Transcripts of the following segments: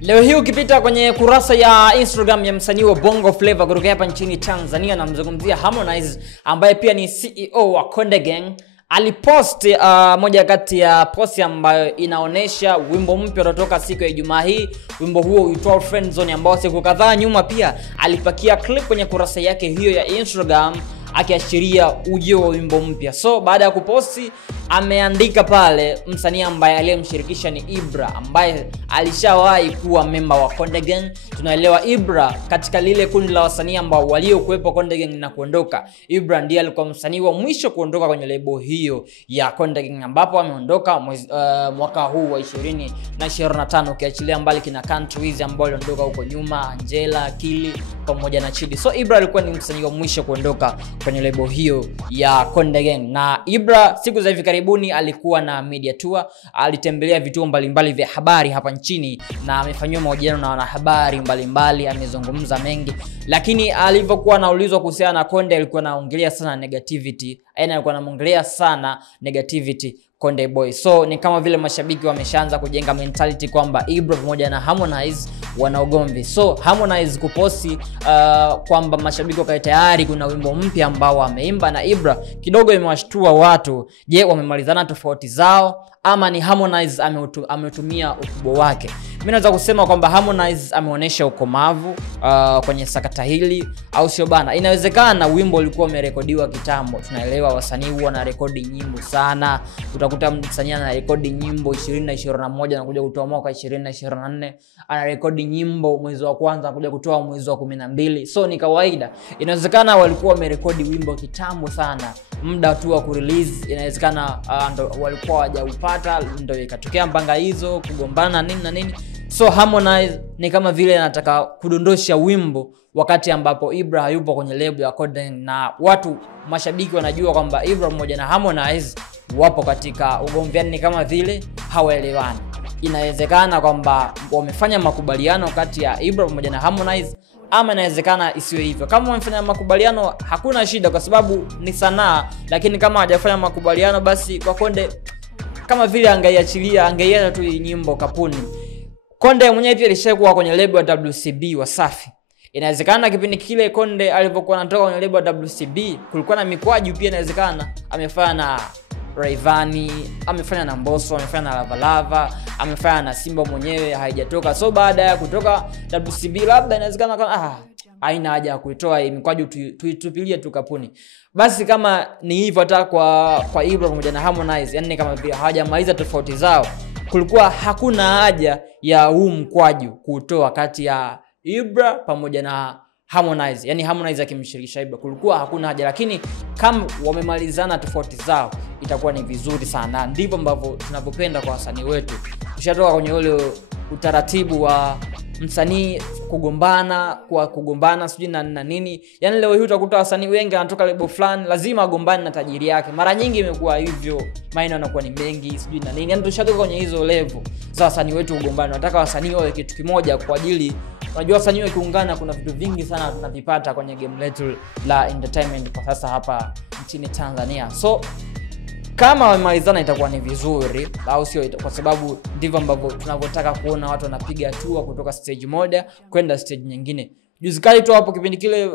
Leo hii ukipita kwenye kurasa ya Instagram ya msanii wa Bongo Flava kutoka hapa nchini Tanzania, na mzungumzia Harmonize ambaye pia ni CEO wa Konde Gang, alipost moja kati ya posti ambayo inaonesha wimbo mpya utatoka siku ya Ijumaa hii. Wimbo huo uitwao Friend Zone, ambao siku kadhaa nyuma pia alipakia clip kwenye kurasa yake hiyo ya Instagram akiashiria ujio wa wimbo mpya. So baada ya kuposti ameandika pale msanii ambaye aliyemshirikisha ni Ibra, ambaye alishawahi kuwa memba wa Konde Gang. Tunaelewa Ibra katika lile kundi la wasanii ambao waliokuepo Konde Gang na kuondoka. Ibra ndiye alikuwa msanii wa mwisho kuondoka kwenye lebo hiyo ya Konde Gang, ambapo ameondoka mwaka huu wa 2025, ukiachilia mbali kina Countries ambao waliondoka huko nyuma, Angela, Akili pamoja na Chidi. So Ibra alikuwa ni msanii wa mwisho kuondoka kwenye lebo hiyo ya Konde Gang. Na Ibra siku za hivi karibuni alikuwa na media tour, alitembelea vituo mbalimbali vya habari hapa nchini na amefanywa mahojiano na wanahabari mbalimbali, amezungumza mengi. Lakini alivyokuwa anaulizwa kuhusiana na Konde, alikuwa anaongelea sana negativity, alikuwa anaongelea sana negativity Konde Boy. So ni kama vile mashabiki wameshaanza kujenga mentality kwamba Ibra pamoja na Harmonize wana ugomvi. So Harmonize kuposti kwamba mashabiki wakae tayari kuna wimbo mpya ambao ameimba na Ibra, kidogo imewashtua watu. Je, wamemalizana tofauti zao ama ni Harmonize ametumia ukubwa wake? Mimi naweza kusema kwamba Harmonize ameonyesha ukomavu kwenye sakata hili, au sio bana? Inawezekana wimbo ulikuwa umerekodiwa kitambo. Tunaelewa wasanii huwa na rekodi nyimbo sana. Utakuta msanii ana rekodi nyimbo 2021 na kuja kutoa mwaka 2024, ana rekodi nyimbo mwezi wa kwanza kuja kutoa mwezi wa 12. So ni kawaida. Inawezekana walikuwa wamerekodi wimbo kitambo sana, muda tu wa kurelease inawezekana ndo walikuwa hawajaupata, ndio ikatokea mbanga hizo kugombana nini na nini. So Harmonize ni kama vile anataka kudondosha wimbo wakati ambapo Ibra hayupo kwenye lebo ya Konde, na watu mashabiki wanajua kwamba Ibra pamoja na Harmonize wapo katika ugomvi, ni kama vile hawaelewani. Inawezekana kwamba wamefanya makubaliano kati ya Ibra pamoja na Harmonize, ama inawezekana isiwe hivyo. Kama wamefanya makubaliano hakuna shida kwa sababu ni sanaa, lakini kama hajafanya makubaliano basi kwa Konde kama vile angeiacha tu nyimbo kapuni. Konde mwenyewe pia alishakuwa kwenye lebo ya WCB Wasafi. Inawezekana kipindi kile Konde alipokuwa anatoka kwenye lebo ya WCB kulikuwa na mikwaju pia, inawezekana amefanya na Rayvanny, amefanya na Mbosso, amefanya na Lavalava, amefanya na Simba mwenyewe, haijatoka. So baada ya kutoka WCB labda inawezekana haina haja ya kuitoa hii mikwaju, tuitupilie tu kapuni. Basi kama ni hivyo hata kwa Ibra pamoja na Harmonize, yani kama vile hawajamaliza tofauti zao, kulikuwa hakuna haja ya huu mkwaju kutoa kati ya Ibra pamoja na Harmonize. Yani Harmonize akimshirikisha Ibra kulikuwa hakuna haja, lakini kama wamemalizana tofauti zao itakuwa ni vizuri sana. Ndivyo ambavyo tunapopenda kwa wasanii wetu. Tushatoka kwenye ule utaratibu wa msanii kugombana sijui na nini. Yani leo hii utakuta wasanii wengi anatoka lebo fulani lazima agombane na tajiri yake. Mara nyingi imekuwa hivyo, maana yanakuwa ni mengi sijui na nini. Yani tushatoka kwenye hizo level za wasanii wetu kugombana. Nataka wasanii wawe kitu kimoja kwa ajili, unajua wasanii wakiungana kuna vitu vingi sana tunavipata kwenye game letu la entertainment kwa sasa hapa nchini Tanzania. So kama wamemalizana itakuwa ni vizuri, au sio? Kwa sababu ndivyo ambavyo tunavyotaka kuona watu wanapiga hatua kutoka stage moja kwenda stage nyingine. Juzi kali tu hapo kipindi kile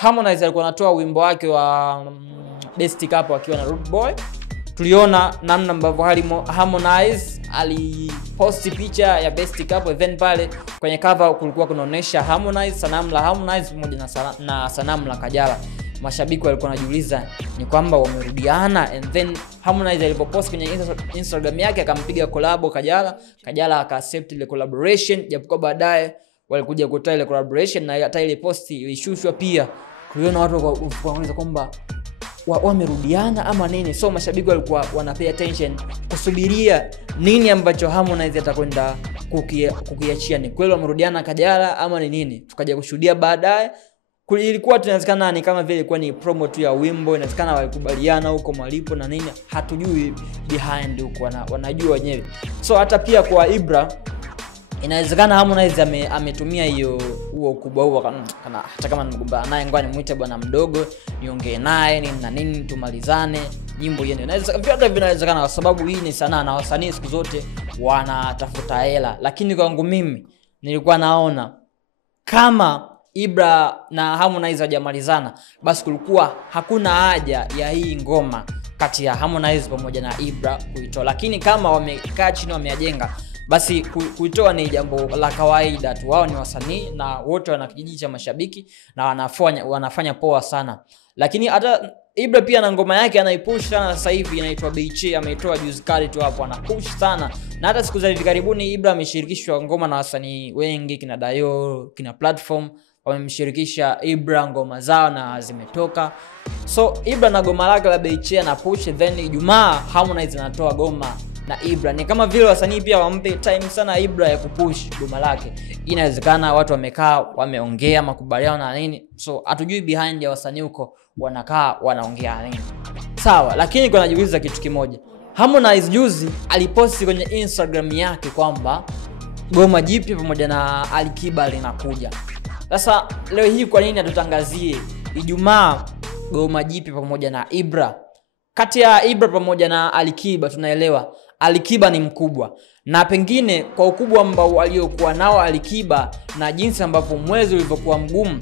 Harmonize alikuwa anatoa wimbo wake wa Best Cup akiwa na Rude Boy. Tuliona namna ambavyo Harmonize aliposti picha ya Best Cup, then pale kwenye cover kulikuwa kunaonesha Harmonize, sanamu la Harmonize pamoja na sanamu la Kajala. Mashabiki walikuwa wanajiuliza ni kwamba wamerudiana, and then Harmonize alipopost kwenye Instagram yake akampiga collab Kajala aka-accept ile collaboration, japokuwa baadaye walikuja kutoa ile collaboration na hata ile post ilishushwa pia. Tuliona watu wanaanza kwamba wamerudiana ama nini. So mashabiki walikuwa wanapay attention kusubiria nini ambacho Harmonize atakwenda kukiachia. Ni kweli wamerudiana Kajala ama ni nini? Tukaja kushuhudia baadaye. Ilikuwa tunawezekana ni kama vile ilikuwa ni promo tu ya wimbo, inawezekana walikubaliana huko malipo na nini, hatujui behind huko, wanajua wenyewe. So hata pia kwa Ibra inawezekana Harmonize ametumia huo ukubwa huo kana hata kama nimegombana naye ngoja nimuite bwana mdogo niongee naye nini na nini tumalizane nyimbo yenu. Vyote vinawezekana kwa sababu hii ni sanaa na wasanii siku zote wanatafuta hela. Lakini kwangu mimi nilikuwa naona kama Ibra na Harmonize hajamalizana, basi kulikuwa hakuna haja ya hii ngoma kati ya Harmonize pamoja na Ibra kuitoa. Lakini kama wamekaa chini wameajenga, basi kuitoa ni jambo la kawaida tu. Wao ni wasanii na wote wana kijiji cha mashabiki na wanafanya poa sana. Lakini hata Ibra pia na ngoma yake anaipush sana sasa hivi, inaitwa Bichi, ameitoa juzi kali tu hapo, anapush sana. Na hata siku za hivi karibuni Ibra ameshirikishwa ngoma na wasanii wengi, kina Dayo, kina Platform, wamemshirikisha Ibra ngoma zao na zimetoka. So Ibra na ngoma lake la Bichi ana push, then Ijumaa Harmonize anatoa ngoma na Ibra. Ni kama vile wasanii pia wampe time sana Ibra ya kupush ngoma lake. Inawezekana watu wamekaa wameongea makubaliano na nini, so hatujui behind ya wasanii huko wanakaa wanaongea nini. Sawa, lakini kuna najiuliza kitu kimoja. Harmonize juzi aliposti kwenye Instagram yake kwamba goma jipya pamoja na Alikiba linakuja. Sasa leo hii kwa nini atutangazie Ijumaa goma jipya pamoja na Ibra? Kati ya Ibra pamoja na Alikiba tunaelewa Alikiba ni mkubwa, na pengine kwa ukubwa ambao aliokuwa nao Alikiba na jinsi ambavyo mwezi ulivyokuwa mgumu,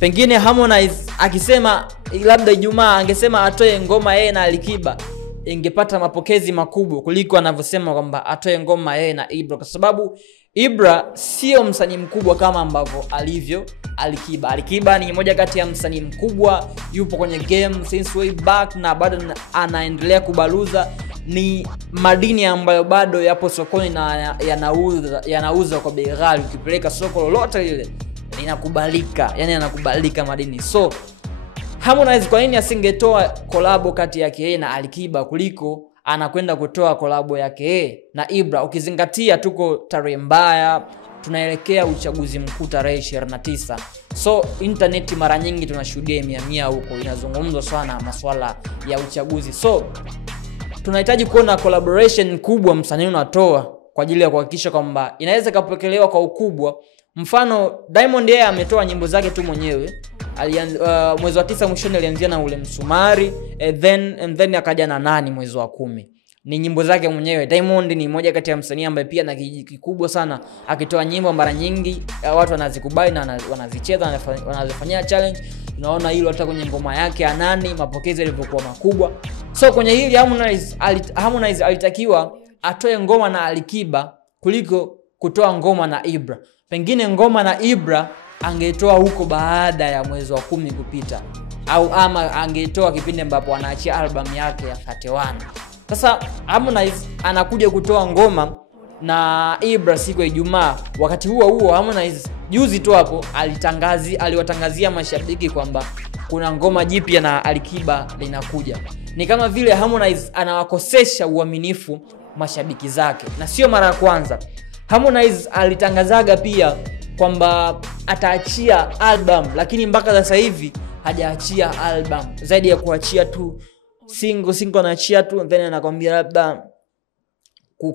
pengine Harmonize akisema labda Ijumaa angesema atoe ngoma yeye na Alikiba, ingepata mapokezi makubwa kuliko anavyosema kwamba atoe ngoma yeye na Ibra, kwa sababu Ibra sio msanii mkubwa kama ambavyo alivyo Alikiba. Alikiba ni mmoja kati ya msanii mkubwa, yupo kwenye game since way back na bado anaendelea kubaluza. Ni madini ambayo bado yapo sokoni na yanauza kwa bei ghali. Ukipeleka soko lolote lile inakubalika, yani anakubalika madini. So Harmonize kwa nini asingetoa collab kati yake yeye na Alikiba kuliko anakwenda kutoa collab yake yeye na Ibra? Ukizingatia tuko tarehe mbaya, tunaelekea uchaguzi mkuu tarehe 29. So internet mara nyingi tunashuhudia mia huko inazungumzwa sana masuala ya uchaguzi. So tunahitaji kuona collaboration kubwa msanii unatoa kwa ajili ya kuhakikisha kwamba inaweza kupokelewa kwa ukubwa. Mfano Diamond yeye ametoa nyimbo zake tu mwenyewe. Mwezi wa 9 mwishoni alianzia na ule Msumari, and then akaja na Nani mwezi wa 10. Ni nyimbo zake mwenyewe. Diamond ni mmoja kati ya msanii ambaye pia na kikubwa sana, akitoa nyimbo mara nyingi watu wanazikubali na wanazicheza, wanazifanyia challenge. Unaona hilo hata kwenye ngoma yake ya Nani mapokezi yalivyokuwa makubwa. So kwenye hili Harmonize alitakiwa atoe ngoma na Alikiba kuliko kutoa ngoma na Ibra. Pengine ngoma na Ibra angetoa huko baada ya mwezi wa 10 kupita, au ama angetoa kipindi ambapo anaachia album yake ya 31. Sasa Harmonize anakuja kutoa ngoma na Ibra siku ya Ijumaa. Wakati huo Harmonize juzi tu hapo aliwatangazia mashabiki kwamba kuna ngoma jipya na Alikiba linakuja. Ni kama vile Harmonize anawakosesha uaminifu mashabiki zake, na sio mara ya kwanza. Harmonize alitangazaga pia kwamba ataachia album, lakini mpaka sasa hivi hajaachia album, zaidi ya kuachia tu single anaachia tu, then anakuambia labda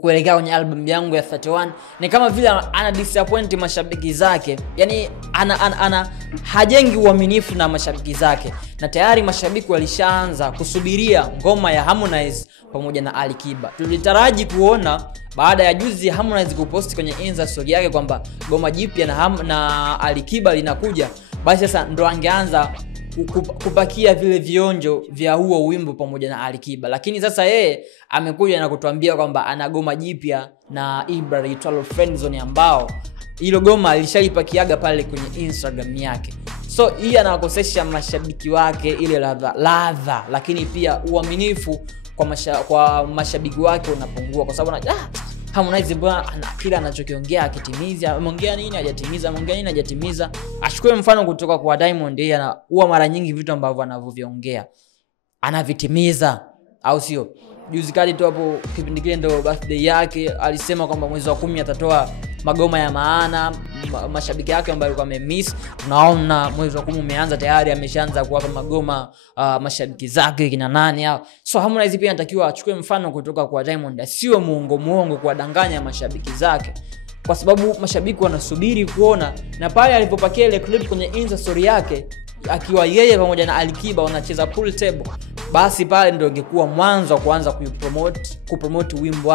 kuelekea kwenye album yangu ya 31. Ni kama vile ana disappoint mashabiki zake, yani ana hajengi uaminifu na mashabiki zake, na tayari mashabiki walishaanza kusubiria ngoma ya Harmonize pamoja na Alikiba. Tulitaraji kuona baada ya juzi Harmonize kuposti kwenye Insta story yake kwamba ngoma jipya na Alikiba linakuja, basi sasa ndo angeanza kupakia vile vionjo vya huo wimbo pamoja na Alikiba. Lakini sasa yeye amekuja na kutuambia kwamba ana goma jipya na Ibra liitwalo Friendzone, ambao hilo goma alishalipakiaga pale kwenye Instagram yake. So hii anawakosesha mashabiki wake ile ladha, lakini pia uaminifu kwa mashabiki wake unapungua, kwa sababu Harmonize bwana kila anachokiongea akitimiza. Ameongea nini hajatimiza, ameongea nini hajatimiza. Achukue mfano kutoka kwa Diamond, yeye huwa mara nyingi vitu ambavyo anavyoviongea anavitimiza, au sio? Juzi kali tu hapo kipindi kile ndo birthday yake, alisema kwamba mwezi wa 10 atatoa magoma ya maana. Mashabiki yake ambao walikuwa wamemiss, tunaona mwezi wa 10 umeanza tayari ameshaanza kuwapa magoma mashabiki zake kina Nani hao. So Harmonize pia anatakiwa achukue mfano kutoka kwa Diamond, asiwe muongo kuwadanganya mashabiki zake, kwa sababu mashabiki wanasubiri kuona. Na pale alipopakia ile clip kwenye Insta story yake, akiwa yeye pamoja na Alikiba wanacheza pool table, basi pale ndio ingekuwa mwanzo wa kuanza kupromote wimbo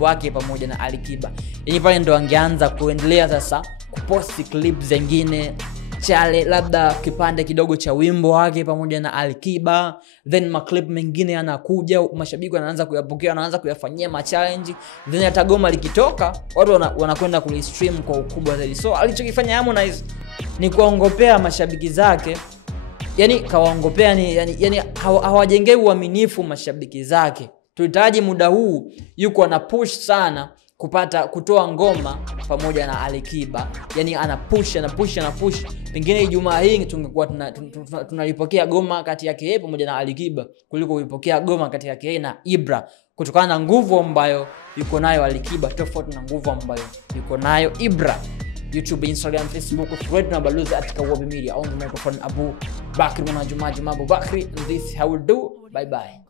wake pamoja na Alikiba. Yaani pale ndio angeanza kuendelea sasa kuposti clips zingine, chale labda kipande kidogo cha wimbo wake pamoja na Alikiba, then maclip mengine yanakuja, mashabiki wanaanza kuyapokea, wanaanza kuyafanyia challenge, then hata goma likitoka watu wanakwenda kulistream kwa ukubwa zaidi. So alichokifanya Harmonize ni kuongopea mashabiki zake, yani kawaongopea, yani hawajengei uaminifu mashabiki zake. Tuhitaji muda huu yuko ana push sana kutoa ngoma pamoja na Alikiba, yani ana push. Pengine Ijumaa hii tungekuwa tunalipokea goma kati yake yeye pamoja na Alikiba kuliko kuipokea goma kati yake yeye na Ibra, kutokana na nguvu ambayo yuko nayo Alikiba tofauti na nguvu ambayo yuko nayo Ibra. YouTube, Instagram, Facebook, Thread na Balozi @Kawabe Media. On the microphone Abu Bakri Juma Abu Bakri, and this is how we do. Bye bye.